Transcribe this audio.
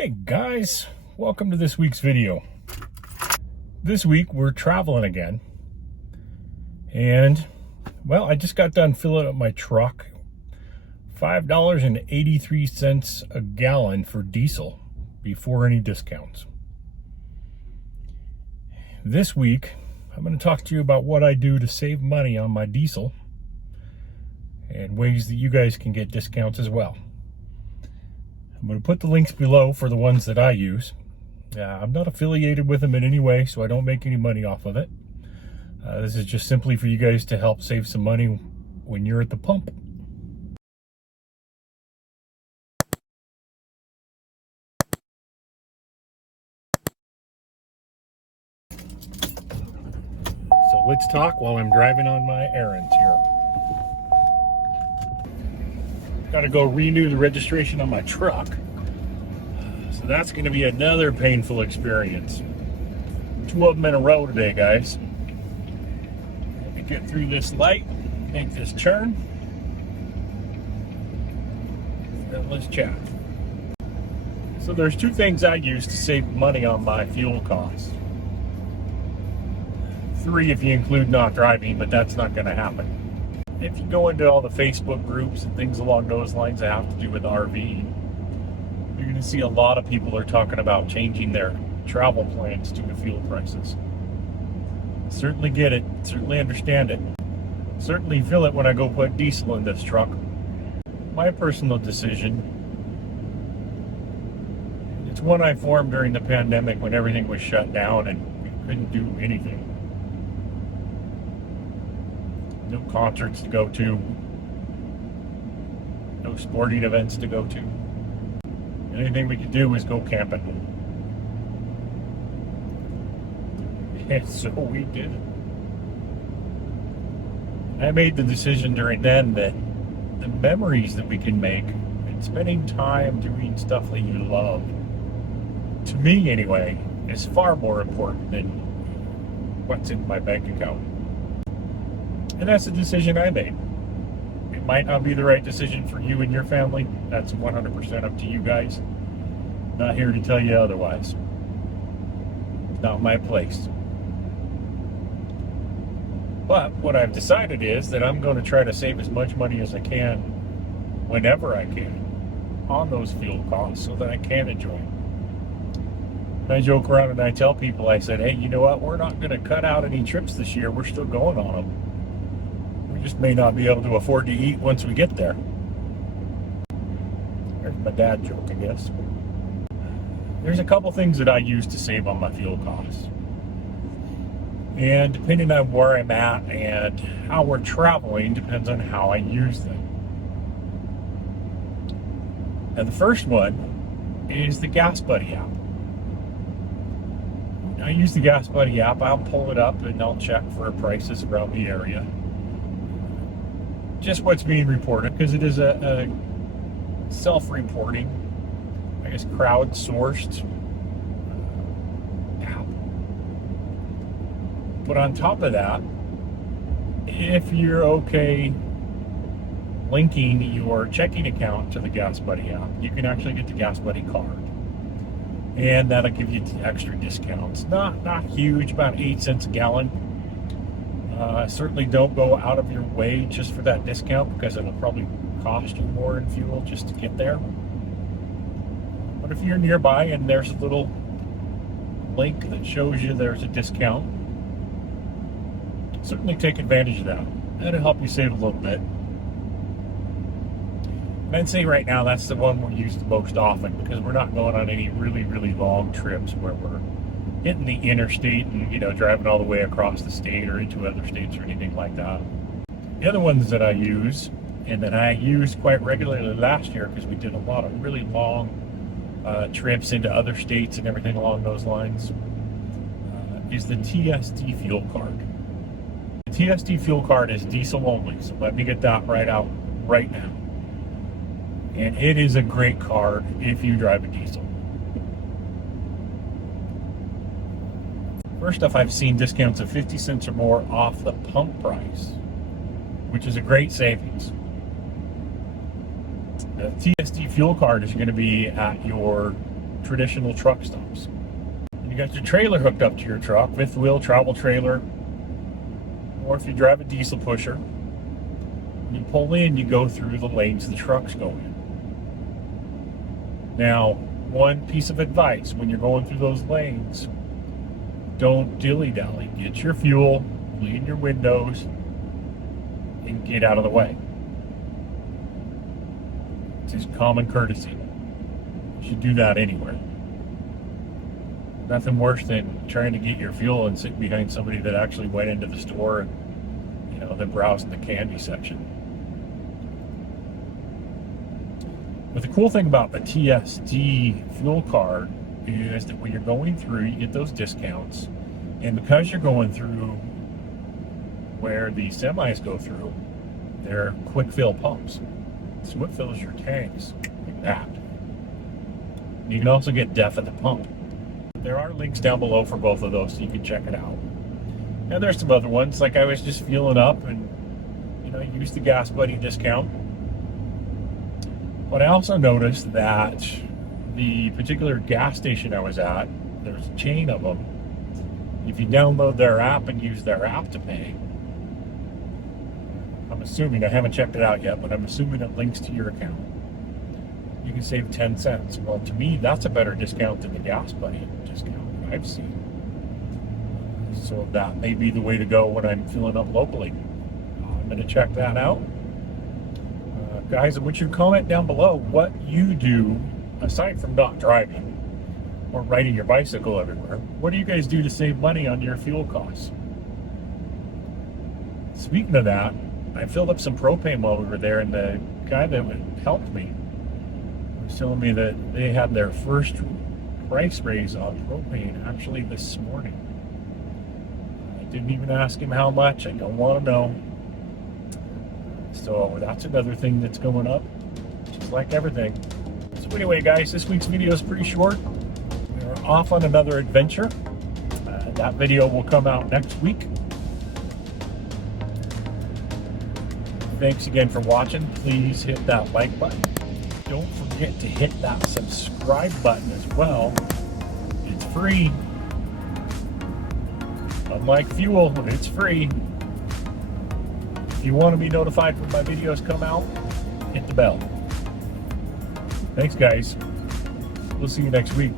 Hey guys, welcome to this week's video. This week we're traveling again, and well, I just got done filling up my truck. $5.83 a gallon for diesel before any discounts. This week I'm going to talk to you about what I do to save money on my diesel and ways that you guys can get discounts as well. I'm going to put the links below for the ones that I use. I'm not affiliated with them in any way, so I don't make any money off of it. This is just simply for you guys to help save some money when you're at the pump. So let's talk while I'm driving on my errands here. Got to go renew the registration on my truck. So that's going to be another painful experience. 2 of them in a row today, guys. Let me get through this light, make this turn, and let's chat. So there's 2 things I use to save money on my fuel costs. 3 if you include not driving, but that's not going to happen. If you go into all the Facebook groups and things along those lines that have to do with RV, you're going to see a lot of people are talking about changing their travel plans due to fuel prices. Certainly get it, certainly understand it. Certainly feel it when I go put diesel in this truck. My personal decision, it's one I formed during the pandemic when everything was shut down and we couldn't do anything. No concerts to go to, no sporting events to go to. Anything we could do was go camping. And so we did it. I made the decision during then that the memories that we can make and spending time doing stuff that you love, to me anyway, is far more important than what's in my bank account. And that's the decision I made. It might not be the right decision for you and your family. That's 100% up to you guys. Not here to tell you otherwise. It's not my place. But what I've decided is that I'm going to try to save as much money as I can whenever I can on those fuel costs so that I can enjoy them. And I joke around and I tell people, I said, hey, you know what? We're not going to cut out any trips this year. We're still going on them. We just may not be able to afford to eat once we get there. There's my dad joke, I guess. There's a couple things that I use to save on my fuel costs. And depending on where I'm at and how we're traveling, depends on how I use them. And the first one is the Gas Buddy app. I use the Gas Buddy app. I'll pull it up and I'll check for prices around the area. Just what's being reported, because it is a self-reporting, I guess, crowdsourced app. But on top of that, if you're okay linking your checking account to the Gas Buddy app, you can actually get the Gas Buddy card. And that'll give you extra discounts. Not huge, about 8 cents a gallon. Certainly don't go out of your way just for that discount, because it'll probably cost you more in fuel just to get there. But if you're nearby and there's a little link that shows you there's a discount, certainly take advantage of that. That'll help you save a little bit. And I'd say right now that's the one we use the most often, because we're not going on any really, really long trips where we're hitting the interstate and, driving all the way across the state or into other states or anything like that. The other ones that I use, and that I used quite regularly last year because we did a lot of really long trips into other states and everything along those lines, is the TSD Fuel Card. The TSD Fuel Card is diesel only, so let me get that right out right now. And it is a great card if you drive a diesel. First off, I've seen discounts of 50 cents or more off the pump price, which is a great savings. The TSD Fuel Card is going to be at your traditional truck stops. And you got your trailer hooked up to your truck, fifth wheel travel trailer, or if you drive a diesel pusher, you pull in, you go through the lanes the trucks go in. Now, one piece of advice when you're going through those lanes, don't dilly-dally. Get your fuel, clean your windows, and get out of the way. It's just common courtesy. You should do that anywhere. Nothing worse than trying to get your fuel and sitting behind somebody that actually went into the store and, then browsed in the candy section. But the cool thing about the TSD Fuel Card is that when you're going through, you get those discounts. And because you're going through where the semis go through, they're quick fill pumps. So it fills your tanks like that. You can also get DEF at the pump. There are links down below for both of those, so you can check it out. And there's some other ones, like I was just fueling up and, use the Gas Buddy discount. But I also noticed that the particular gas station I was at, there's a chain of them. If you download their app and use their app to pay, I'm assuming, I haven't checked it out yet, but I'm assuming it links to your account. You can save 10 cents. Well, to me, that's a better discount than the Gas Buddy discount that I've seen. So that may be the way to go when I'm filling up locally. I'm going to check that out. Guys, I want you to comment down below what you do, aside from not driving or riding your bicycle everywhere. What do you guys do to save money on your fuel costs? Speaking of that, I filled up some propane while we were there, and the guy that helped me was telling me that they had their first price raise on propane actually this morning. I didn't even ask him how much. I don't want to know. So that's another thing that's going up, just like everything. So anyway, guys, this week's video is pretty short. We're off on another adventure. That video will come out next week. Thanks again for watching. Please hit that like button. Don't forget to hit that subscribe button as well. It's free. Unlike fuel, it's free. If you want to be notified when my videos come out, hit the bell. Thanks, guys. We'll see you next week.